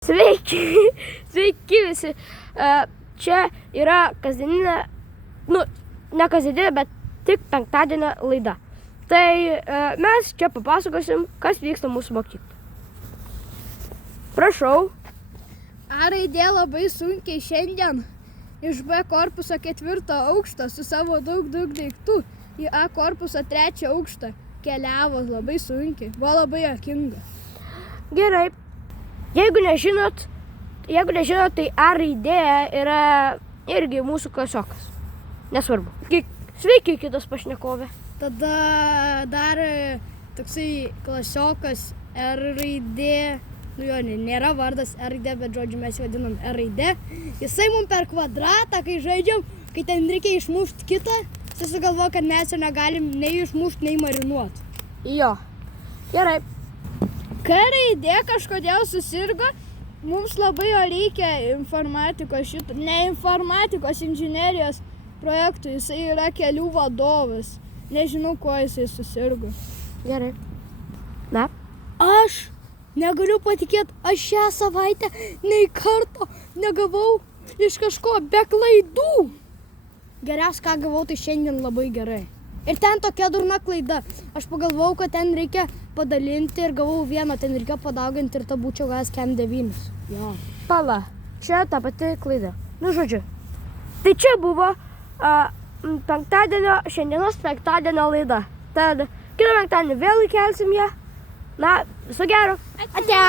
Sveiki, sveiki visi. Čia yra kasdieninė, ne kasdieninė, bet tik penktadienio laida. Tai mes čia papasakosim, kas vyksta mūsų mokyklai. Prašau. A raidė labai sunkiai šiandien iš B korpuso 4 aukšto su savo daug daiktų į A korpuso 3 aukštą keliavo labai sunkiai, buvo labai juokinga. Gerai. Jeigu nežinot, tai A raidė yra irgi mūsų klasiokas. Nesvarbu. Sveiki, kitas pašnekovė. Tada dar toksai klasiokas R raidė, jo nėra vardas R raidė, bet žodžiu mes vadinam R raidė. Jisai mums per kvadratą, kai žaidžiam, kai ten reikia išmušti kitą, jis sugalvoja, kad mes jo negalim nei išmušti, nei marinuoti. Jo. Gerai. K raidė kažkodėl susirgo, mums labai jo reikia informatikos ne informatikos, inžinerijos projektų, jisai yra kelių vadovas. Nežinau, kuo jisai susirgo. Gerai. Na? Aš negaliu patikėti, aš šią savaitę nei karto negavau iš kažko be klaidų. Geriausia, ką gavau, tai šiandien labai gerai. Ir ten tokia durna klaida. Aš pagalvojau, kad ten reikia padalinti ir gavau vieną, ten reikia padauginti ir ta būčiau gavęs kem 9. Jo. Pala, čia ta pati klaida. Žodžiu. Tai čia buvo šiandienos penktadienio laida. Tad kitą penktadienį vėl įkelsim ją. Na, viso gero. Atia!